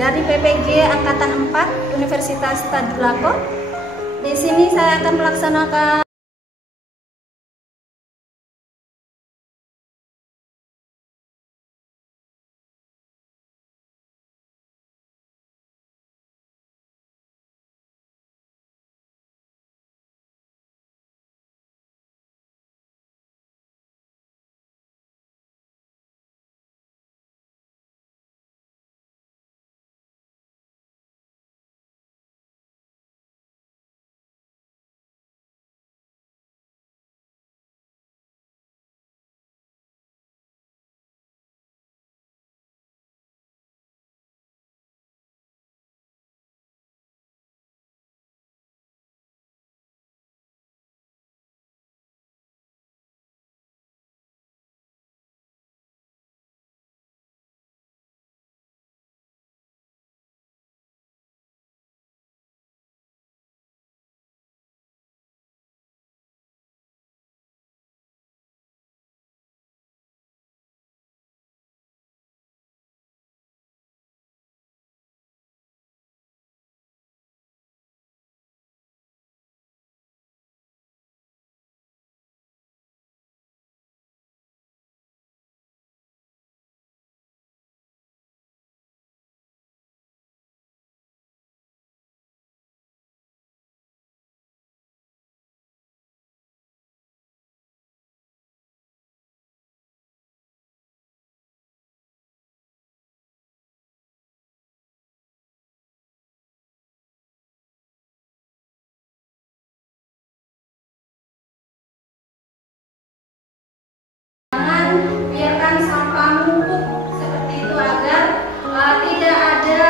dari PPG Angkatan 4 Universitas Tadulako. Di sini saya akan melaksanakan biarkan sampah numpuk seperti itu agar tidak ada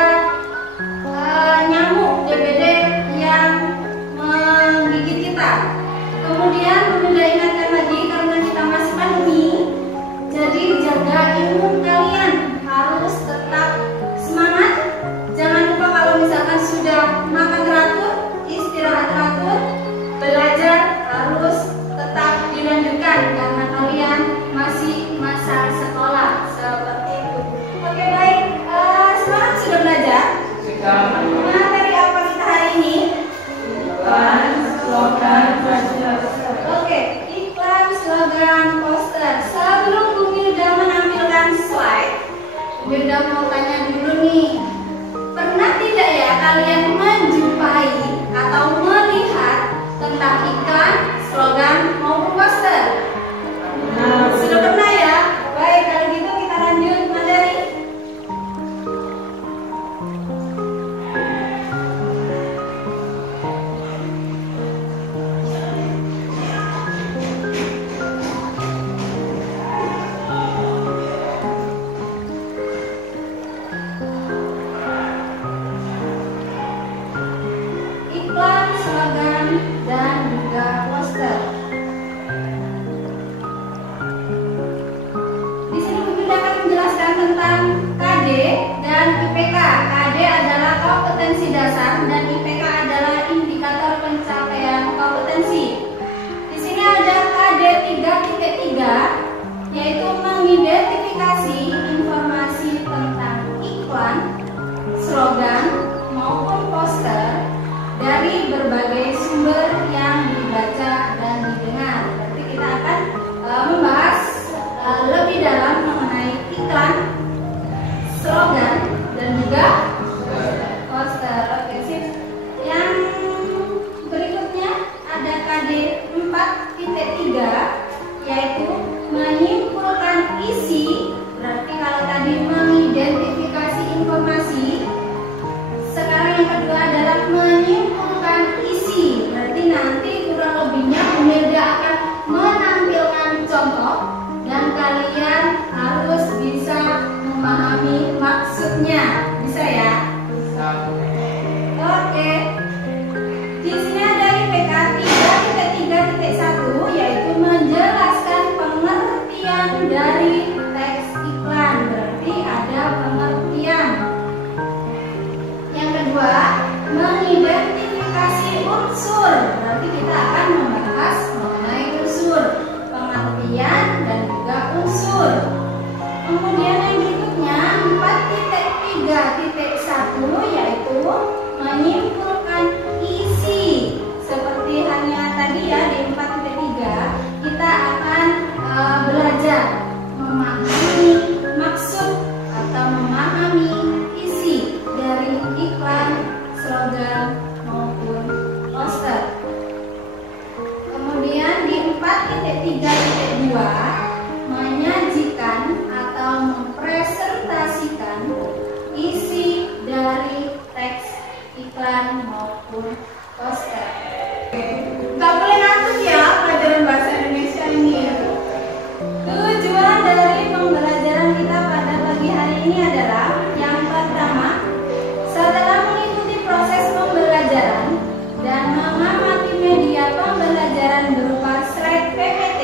nyamuk DBD yang menggigit kita. Kemudian Bunda ingatkan lagi, karena kita masih pandemi, jadi jaga imun kalian, harus tetap semangat. Jangan lupa kalau misalkan sudah makan teratur, istirahat teratur, belajar harus tetap dilanjutkan karena kalian masih masa sekolah seperti itu. Oke, baik, semangat sudah belajar? Sudah. Materi apa kita hari ini? Iklan, slogan, poster. Oke, iklan, slogan, poster. Sebelum Bu Milda menampilkan slide, Bu Milda mau tanya dulu nih, pernah tidak ya kalian menjumpai atau melihat tentang iklan, slogan maupun poster? Sudah pernah ya? Baik, kalau gitu kita lanjut materi. Iklan, slogan, dan juga poster. Di sini Bunda akan menjelaskan tentang KD dan IPK. KD adalah kompetensi dasar dan IPK adalah indikator pencapaian kompetensi. Di sini ada KD 3.3, yaitu mengidentifikasi informasi tentang iklan, slogan maupun poster dari berbagai sumber yang dibaca dan didengar. Berarti kita akan membahas lebih dalam mengenai iklan, slogan, dan juga poster. Oke, sip. Yang berikutnya ada KD 4.3.2 menyajikan atau mempresentasikan isi dari teks iklan maupun poster. Nggak boleh ngantuk ya pelajaran bahasa Indonesia ini. Tujuan dari pembelajaran kita pada pagi hari ini adalah yang pertama, setelah mengikuti proses pembelajaran dan mengamati media pembelajaran berupa slide PPT,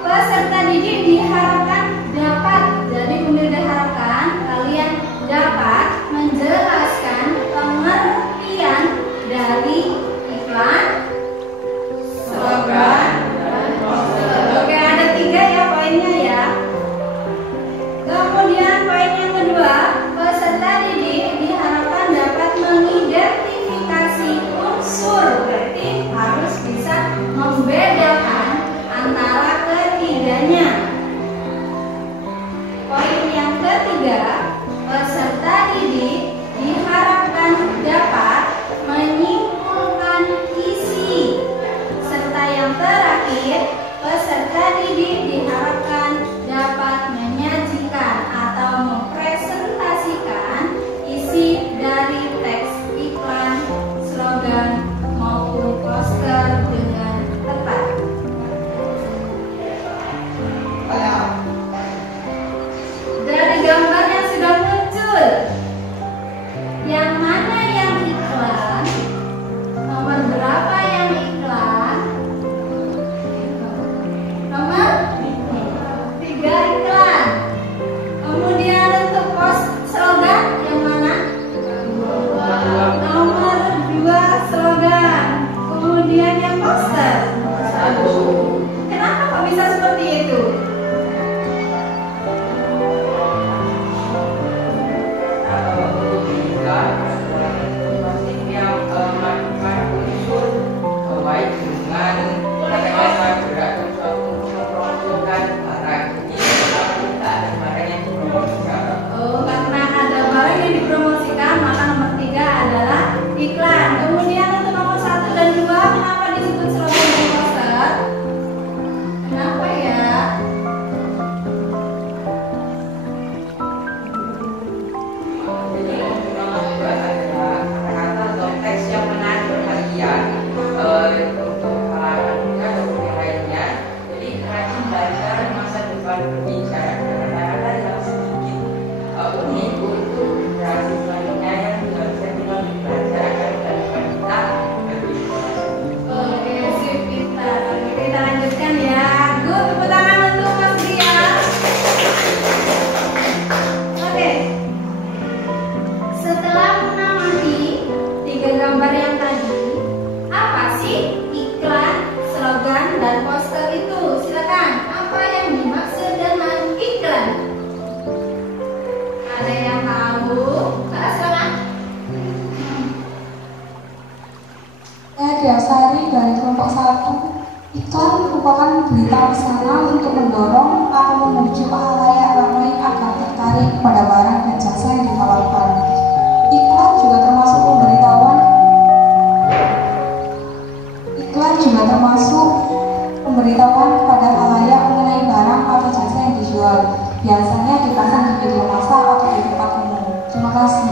peserta didik diharapkan dapat, jadi Bunda harapkan kalian dapat menjelaskan pengertian dari iklan, slogan, dan poster. Oke, ada 3 ya poinnya ya. Kemudian poin yang kedua, peserta didik diharapkan dapat mengidentifikasi unsur, berarti harus bisa membedakan antara ketiganya. Poin yang ketiga, peserta didik diharapkan dapat menyimpulkan isi. Serta yang terakhir, peserta didik diharapkan dapat menyajikan atau mempresentasikan isi dari teks iklan, slogan, maupun poster dengan tepat. Dari gambar yang sudah muncul, yang mana yang iklan? Nomor berapa yang iklan? Nomor 3 iklan. Kemudian untuk slogan yang mana? Nomor 2 slogan. Kemudian yang poster 1. Kenapa kok bisa seperti itu? Diasari dari kelompok 1, iklan merupakan berita pesanan untuk mendorong atau memuju khalayak ramai agar tertarik pada barang dan jasa yang ditawarkan. Iklan juga termasuk pemberitahuan pada khalayak mengenai barang atau jasa yang dijual. Biasanya dipasang di media massa atau di tempat umum. Terima kasih.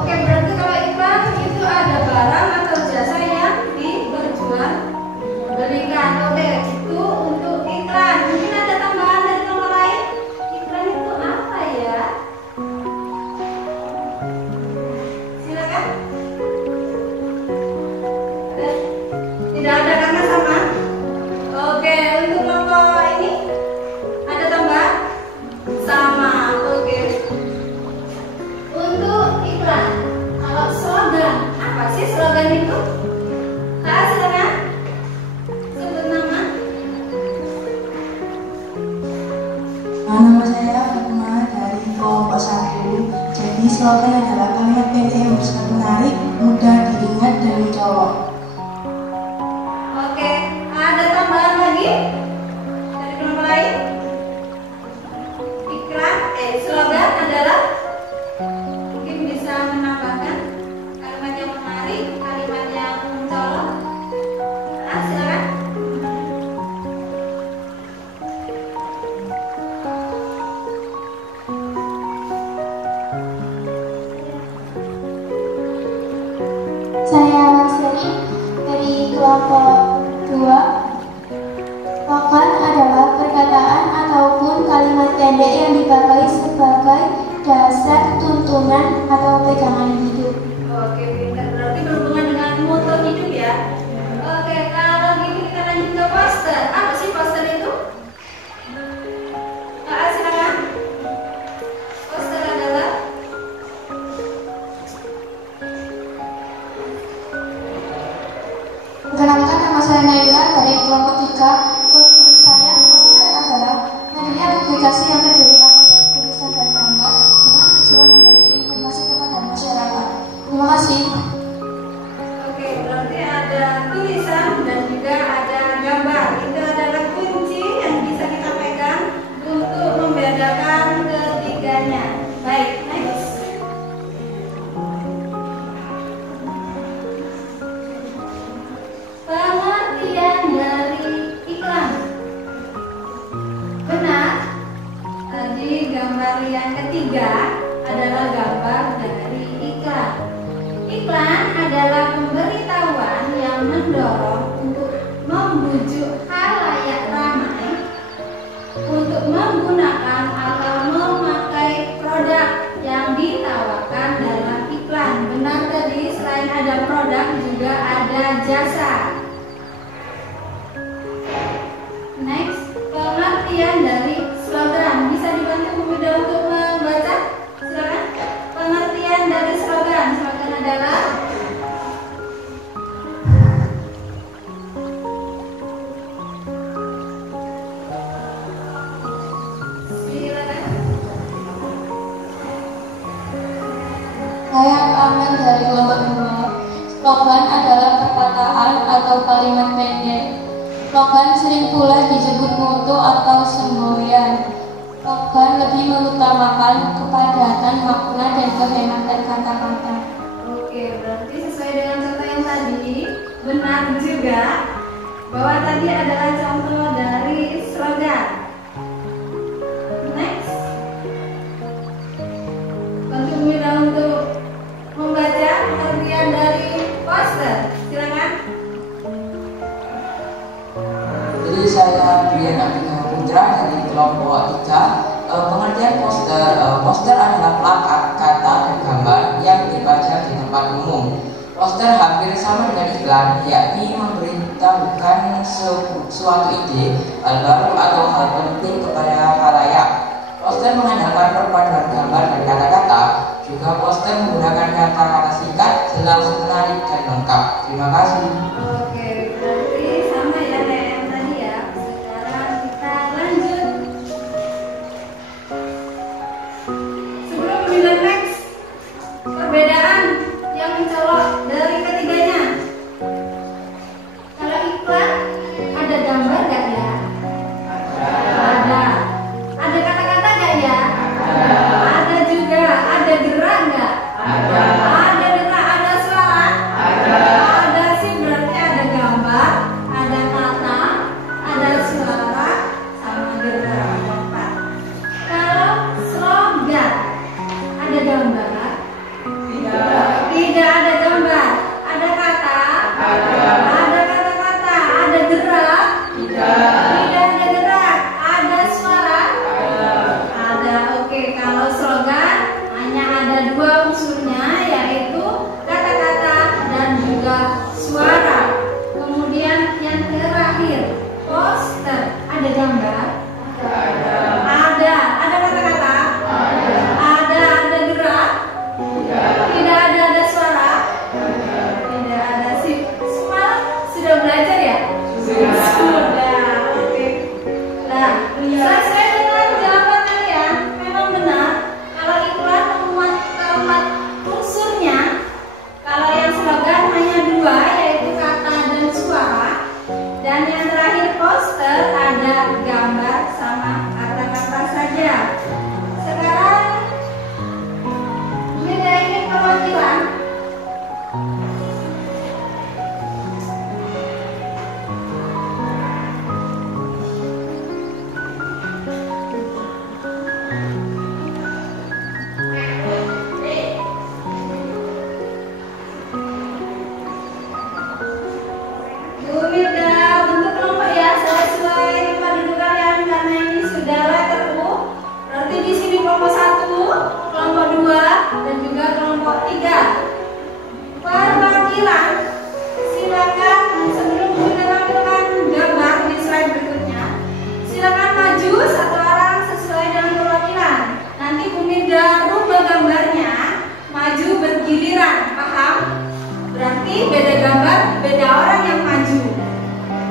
Oke, berarti kalau iklan itu ada barang atau jasa yang berikan. Oke, itu untuk iklan. Mungkin ada tambahan dari nomor lain? Iklan itu apa ya? Silakan. Tidak ada karena sama. Oke, untuk nomor ini ada tambahan? Sama. Kelompok 2. Slogan adalah perkataan ataupun kalimat pendek yang dipakai sebagai dasar tuntunan atau pegangan hidup. Oke, pintar. Berarti berhubungan dengan moto hidup ya. Oke, kalau gitu kita lanjut ke poster. Apa sih poster itu? Silakan. Poster adalah Perkenalkan, nama saya Naila dari kelompok 3. Menurut saya, poster adalah media publikasi yang terdiri atas tulisan dan gambar dengan tujuan memberi informasi kepada masyarakat. Terima kasih. oke, berarti ada tulisan dan juga ada gambar. Itu adalah kunci yang bisa kita pegang untuk membedakan ketiganya. Baik, next. Pengertian dari iklan. Benar. Tadi gambar yang ketiga adalah gambar dari iklan. Iklan adalah pemberitahuan yang mendorong untuk membujuk khalayak ramai untuk menggunakan atau memakai produk yang ditawarkan dalam iklan. Benar tadi, selain ada produk juga ada jasa. Next, pengertian dari slogan. Bisa dibantu Bu Mida untuk membaca? Silakan. Pengertian dari slogan. Slogan adalah silakan. Saya Amel dari kelompok 2. Slogan adalah perkataan atau kalimat pendek. Slogan sering pula disebut moto atau semboyan. Slogan lebih mengutamakan kepadatan makna dan kehematan kata-kata. Oke, berarti sesuai dengan contoh yang tadi, benar juga bahwa tadi adalah contoh dari slogan. Next, bantu Bu Mida untuk membaca pengertian dari poster. Silakan. Jadi saya Brian Abdullah Putra dari kelompok 3. Pengertian poster adalah plakat, kata, dan gambar yang dibaca di tempat umum. Poster hampir sama dengan iklan, yakni memberitahukan suatu ide, hal baru atau hal penting kepada khalayak. Poster mengandalkan perpaduan gambar dan kata-kata. Juga poster menggunakan kata-kata singkat, jelas, menarik, dan lengkap. Terima kasih. Oke, berarti sama ya kayak yang tadi ya. Sekarang kita lanjut. Sebelum bilang next, perbedaan yang mencolok dari ketiganya. Kalau iklan ada gambar gak ya? Ada. Ada kata-kata gak ya? Ada juga. Ada gerak gak? Ada gerak, ada suara? Ada sih, berarti ada gambar, ada kata, ada suara, sama gerak. Empat. Kalau slogan ada gambar? Tidak ada gambar. Ada kata? Ada kata-kata. Ada gerak? Tidak ada gerak. Ada suara? Ada. Oke, kalau slogan hanya ada dua unsurnya, yaitu kata-kata dan juga suara. Kemudian yang terakhir, poster ada gambar? Ada kata-kata? Ada gerak? Tidak ada suara? Tidak ada sih. Semalam sudah belajar ya? Sudah. Oke. Nah, sesuai dengan jawaban kalian, memang benar. Kalau iklan memuat keempat unsurnya, kalau yang slogan hanya dua, yaitu kata dan suara. Dan yang terakhir poster ada gambar dan juga kelompok 3. Perwakilan, silakan sebelum kita tampilkan gambar di slide berikutnya, silakan maju satu orang sesuai dengan perwakilan. Nanti Bu Mirda rubah gambarnya, maju bergiliran, paham? Berarti beda gambar, beda orang yang maju.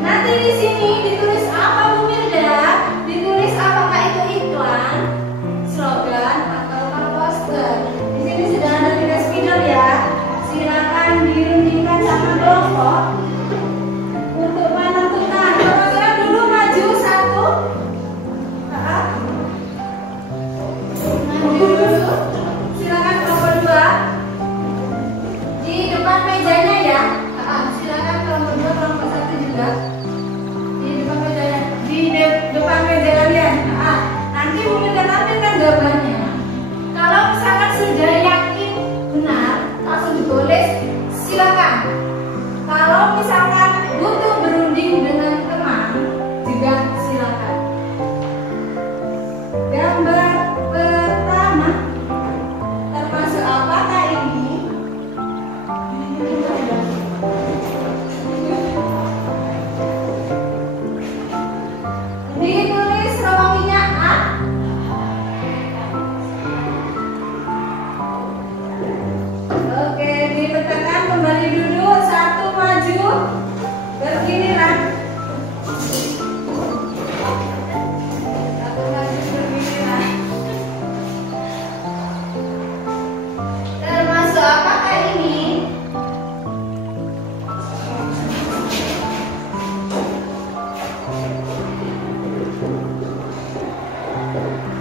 Nanti di sini ditulis apa Bu Mirda? Ditulis apakah itu iklan, slogan, atau poster. Di sini sudah ada 3 spidol ya. Silakan dirundingkan sama kelompok untuk menentukan. Perwakilan dulu maju 1. Maju dulu. Silakan kelompok 2 di depan mejanya ya. Silakan kelompok 2, kelompok 1 juga di depan mejanya. Di depan meja kalian. Nanti mungkin kita tampilkan gambarnya. Kalau misalkan sudah yakin benar, langsung ditulis silakan. Kalau misalkan butuh berunding dengan teman, juga silakan. Gambar pertama termasuk apakah ini? Ditulis rawanginya A. Oke, ditekan kembali duduk. 1 maju bergiliran. 1 maju bergiliran. Termasuk apakah ini?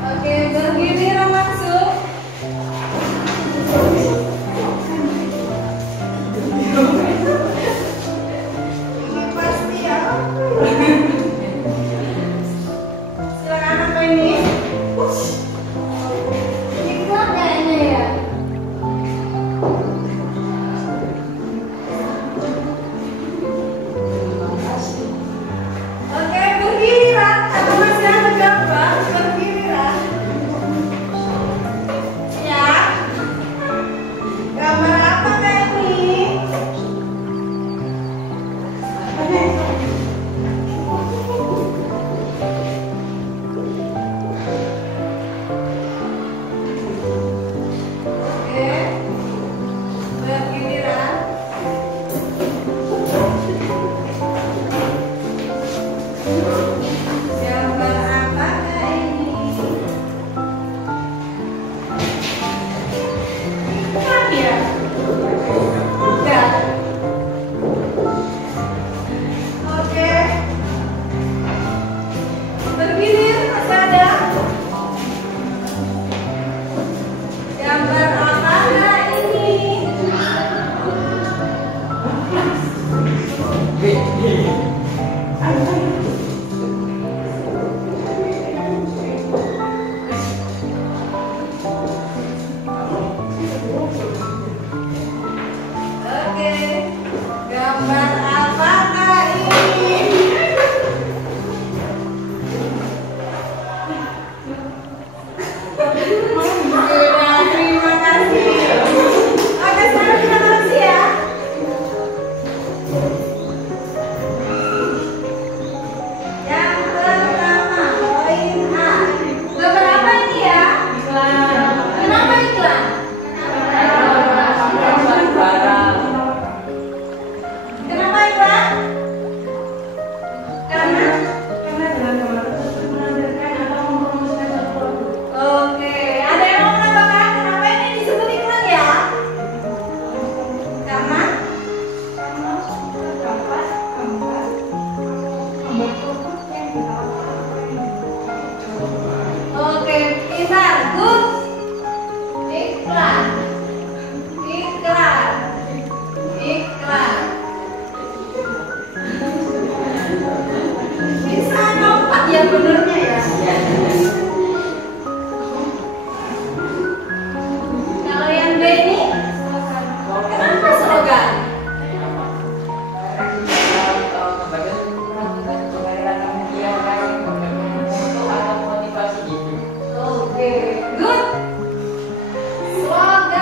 Oke, bergiliran langsung. Ini pasti ya. Silakan apa ini? Iklan kayaknya ya. Oke, bergiliran. Atau masih ada gambar bergiliran? Ya. Gambar apa kayak ini? Oke, bergiliran. Gambar apa kayak ini? Iklan ya? Enggak. Oke. Bergilir masih ada. Gambar apakah ini? Oke. Gambar apakah ini? Sudah, terima kasih. Oke, sekarang kita kasih ya. Yang pertama, poin A. Gambar apa ini ya? Kenapa iklan? Kenapa iklan? Karena menampilkan atau mempromosikan suatu produk. Oke, ada yang mau menambahkan kenapa ini disebut iklan ya? Karena dapat gambar produk yang ditawarkan. Oke, pintar, good. Iklan, iklan, iklan. Bisa nompat ya benernya ya. Kalau yang B ini, kenapa slogan? Oke, good. Slogan.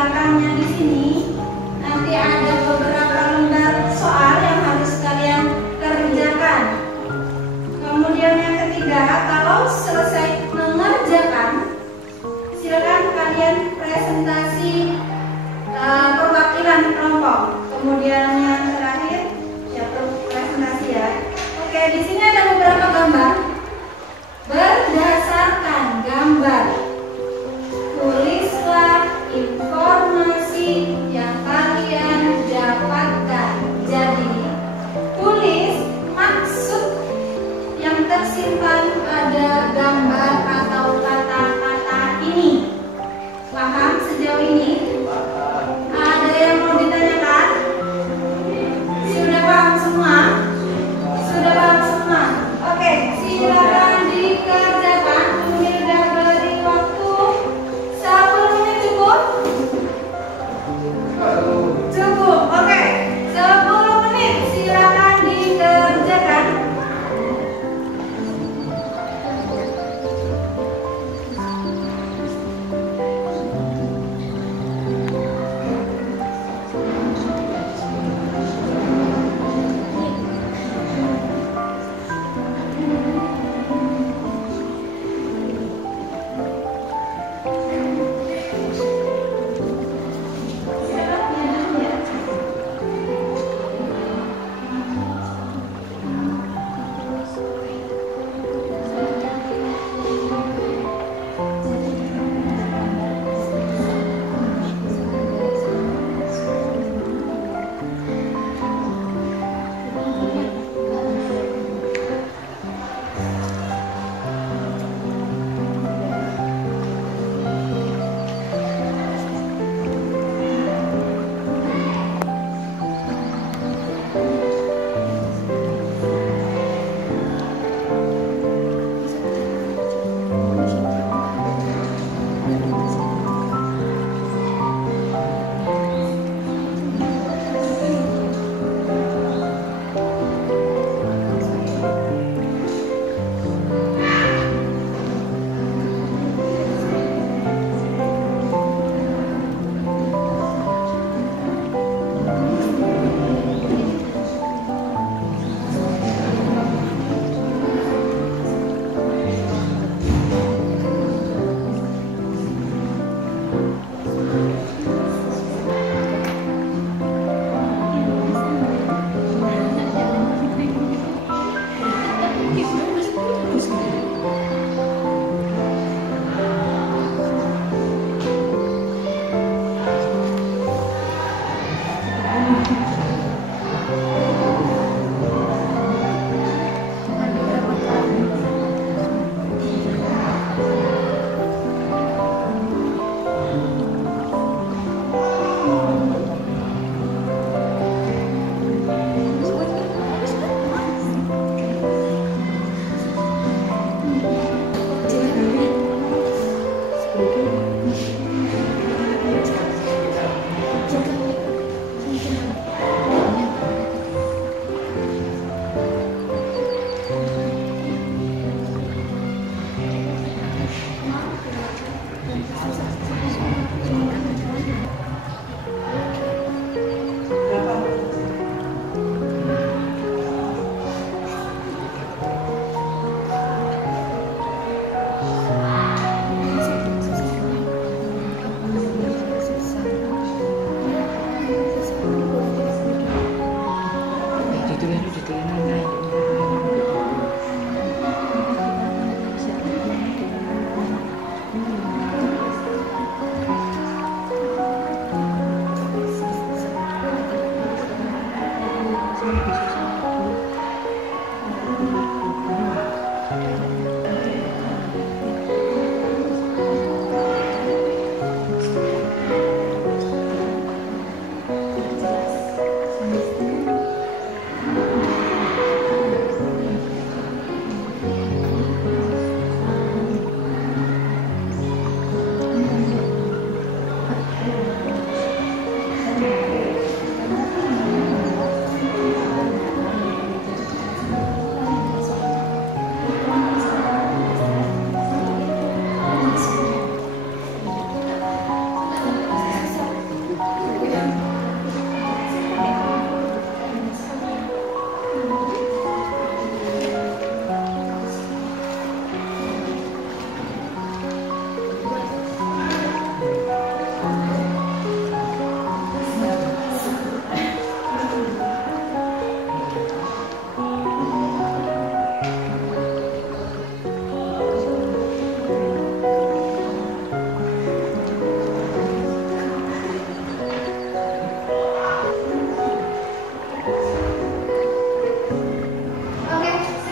belakangnya di sini nanti ada beberapa lembar soal yang harus kalian kerjakan. Kemudian yang ketiga, kalau selesai mengerjakan, silakan kalian presentasi perwakilan kelompok. Kemudian yang terakhir, ya presentasi ya. Oke, di sini ada beberapa gambar. Berdasarkan gambar, tulislah informasi yang kalian dapatkan. Jadi, tulis maksud yang tersimpan pada gambar atau kata-kata ini. Paham sejauh ini? Ada yang mau ditanyakan? Sudah paham semua? Sudah paham semua? Oke, silakan dikerjakan. Sudah beri waktu 10 menit cukup? Cukup, oke. 10 menit silakan dikerjakan.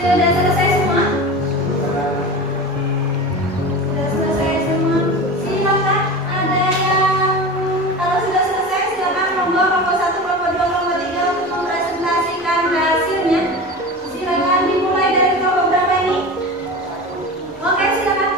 Sudah selesai semua? Sudah selesai semua? Silakan, ada yang kalau sudah selesai silakan kelompok 1, kelompok 2, kelompok 3 untuk mempresentasikan hasilnya. Silakan dimulai dari kelompok berapa ini? Oke, silakan.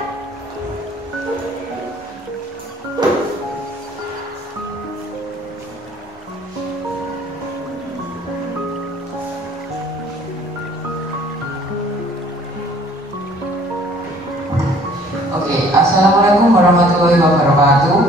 Oke, assalamualaikum warahmatullahi wabarakatuh.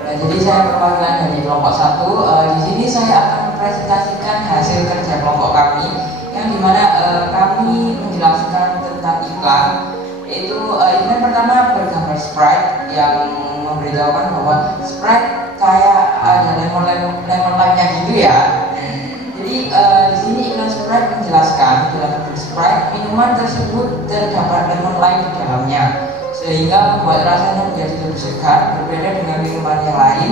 Nah, jadi saya perwakilan dari kelompok 1. Di sini saya akan mempresentasikan hasil kerja kelompok kami, yang dimana kami menjelaskan tentang iklan. Yaitu iklan pertama bergambar Sprite yang memberitahukan bahwa Sprite kayak ada lemon lainnya gitu ya. Jadi di sini iklan Sprite menjelaskan dalam bentuk Sprite minuman tersebut terdapat lemon lime di dalamnya, sehingga membuat rasanya menjadi lebih segar berbeda dengan minuman yang lain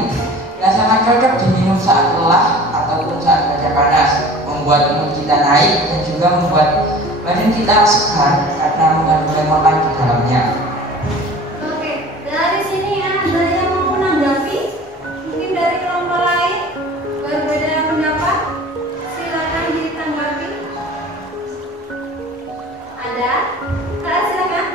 dan sangat cocok diminum saat lelah ataupun saat cuaca panas, membuat mood kita naik dan juga membuat badan kita segar karena mengandung lemon lime di dalamnya. Oke, dari sini ada yang mau menanggapi? Mungkin dari kelompok lain berbeda pendapat? Silakan ditanggapi. Ada? Silakan.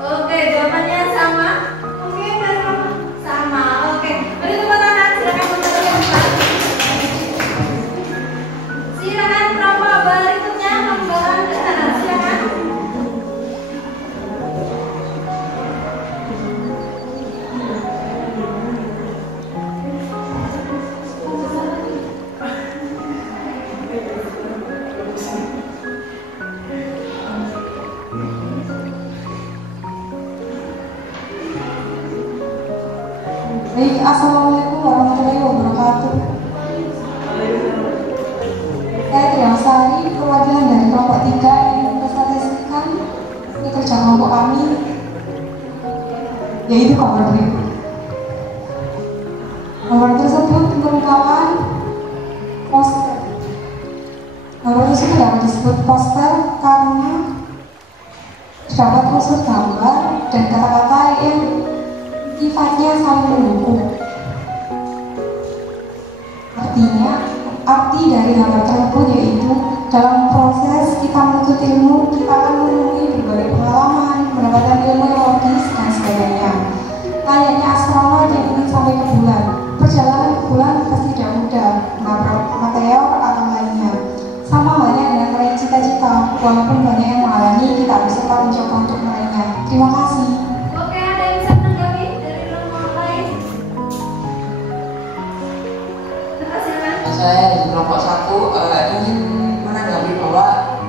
Oke, jawabannya sama. Mungkin dari kelompok sama. Oke, beri tepuk tangan. Silakan untuk yang depan. Silakan kelompok berikutnya pembahasan ke sana. Silakan. Baik, assalamualaikum warahmatullahi wabarakatuh. Saya Triasari, perwakilan dari kelompok 3 yang mempresentasikan kerja kelompok kami, yaitu gambar berikut. Gambar tersebut merupakan poster. Gambar tersebut dapat disebut poster karena terdapat unsur gambar dan kata-kata yang sifatnya saling mendukung. Artinya, arti dari gambar tersebut yaitu dalam proses kita menuntut ilmu, kita akan menemui berbagai pengalaman, mendapatkan ilmu yang logis dan sebagainya. Layaknya astronot yang ingin sampai ke bulan, perjalanan ke bulan pasti tidak mudah, menabrak meteor atau lainnya. Sama halnya dengan meraih cita-cita, walaupun banyak yang menghalangi, kita harus tetap mencoba untuk meraihnya. Terima kasih. Oke, ada yang bisa menanggapi dari kelompok lain? Silakan. Saya di kelompok 1 ingin menanggapi bahwa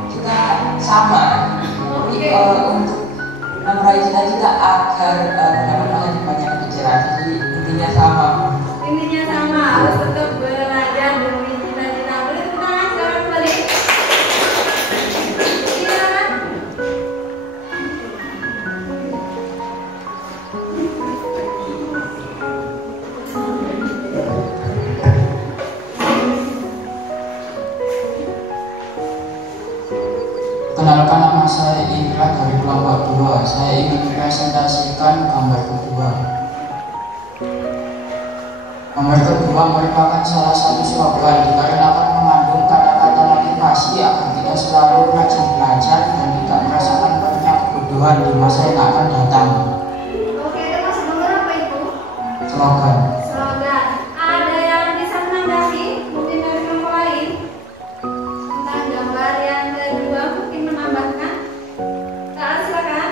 kita sama, tapi untuk meraih cita-cita agar mendapat banyak pikiran, jadi intinya sama. Intinya sama, harus tetap belajar demi cita-cita. Boleh tepuk tangan, silakan kembali. Silakan. Kenalkan, nama saya Indra dari kelompok 2. Saya ingin mempresentasikan gambar kedua. Gambar kedua merupakan salah satu slogan dikarenakan mengandung kata-kata motivasi agar kita selalu rajin belajar dan tidak merasakan banyak kebodohan di masa yang akan datang. Oke, termasuk gambar apa itu? Slogan. Slogan. Ada yang bisa menanggapi? Mungkin dari kelompok lain? Tentang gambar yang kedua, mungkin menambahkan? Silakan.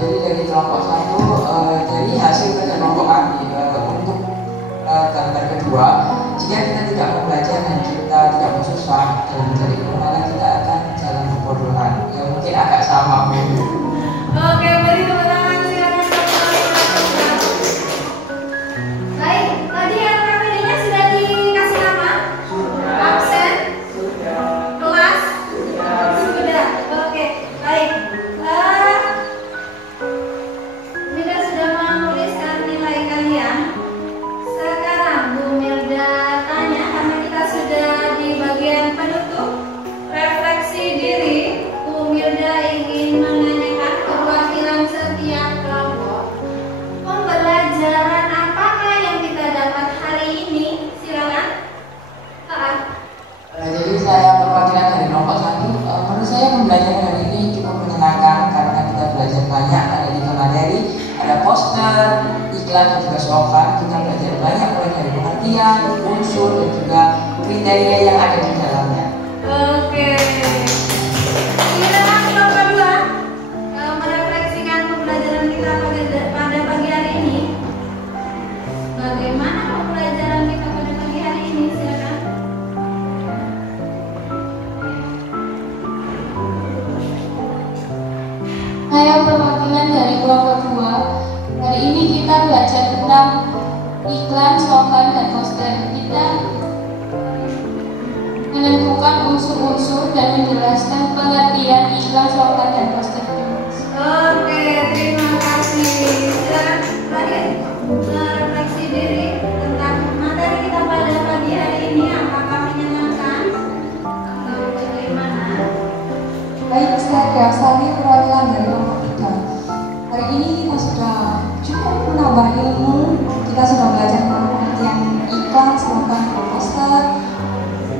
Jadi dari kelompok 1, dari hasil kerja kelompok kami untuk gambar kedua, jika kita tidak mau belajar dan kita tidak mau susah dan mencari ilmu, maka kita akan jalan kebodohan. Ya mungkin agak sama. Oke, beri tepuk tangan, silakan. Baik, tadi yang KPD-nya sudah dikasih nama? Absen? Kelas? Sudah. Oke, baik. Mida sudah menuliskan nilai kalian. Sekarang Bu Milda pengertian, unsur, dan juga kriteria yang ada di dalamnya. Oke. Silakan kelompok kedua merefleksikan pembelajaran kita pada pagi hari ini. Bagaimana pembelajaran kita pada pagi hari ini? Silakan. Ayo teman-teman dari kelompok 2, hari ini kita belajar tentang iklan, slogan, dan poster. Kita menentukan unsur-unsur dan menjelaskan pengertian iklan, slogan, dan poster. Oke, terima kasih. Silakan terakhir merefleksi diri tentang materi kita pada pagi hari ini. Apakah menyenangkan atau bagaimana? Baik, saya Deasari, perwakilan dari kelompok 3. Hari ini kita sudah cukup menambah ilmu. Kita sudah belajar tentang pengertian iklan, slogan, dan poster,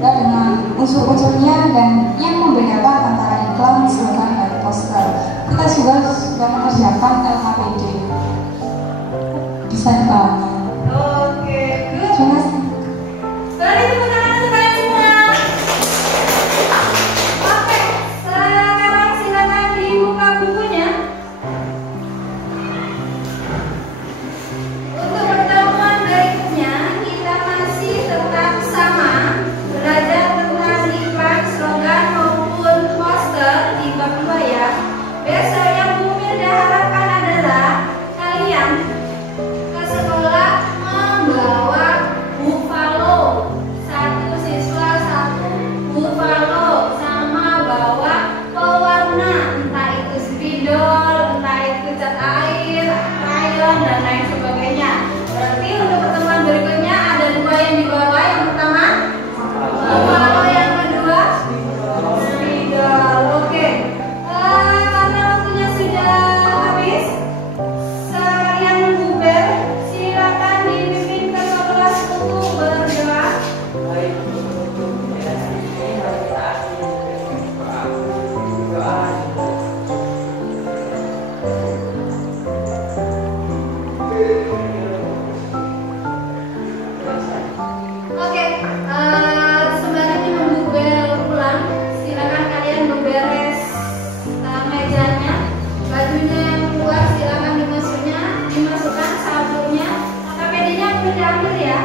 dan dengan unsur-unsurnya dan yang membedakan antara iklan, slogan, dan poster. Kita juga sudah mengerjakan LKPD. Bisa dipahami. Oke, good. Terima kasih. Beri tepuk tangan untuk kalian semua. Oke, sekarang silakan dibuka bukunya. Untuk pertemuan berikutnya kita masih tetap sama belajar tentang iklan, slogan maupun poster di bab 2 ya. Besok yang Bu Mirda harapkan adalah kalian ke sekolah membawa buffalo. Satu siswa satu buffalo sama bawa pewarna, entah itu spidol, entah itu cat air, crayon, dan lain sebagainya. Berarti untuk pertemuan berikutnya ada 2 yang dibawa. Yang pertama buffalo, yang kedua spidol. Oke. Karena waktunya sudah habis, sekalian buber, silakan dipimpin ke kelas untuk bergerak. Oke, sembari membuber pulang, silakan kalian beberes mejanya, bajunya yang keluar silakan dimasukkan sabunnya, KPD-nya boleh diambil ya.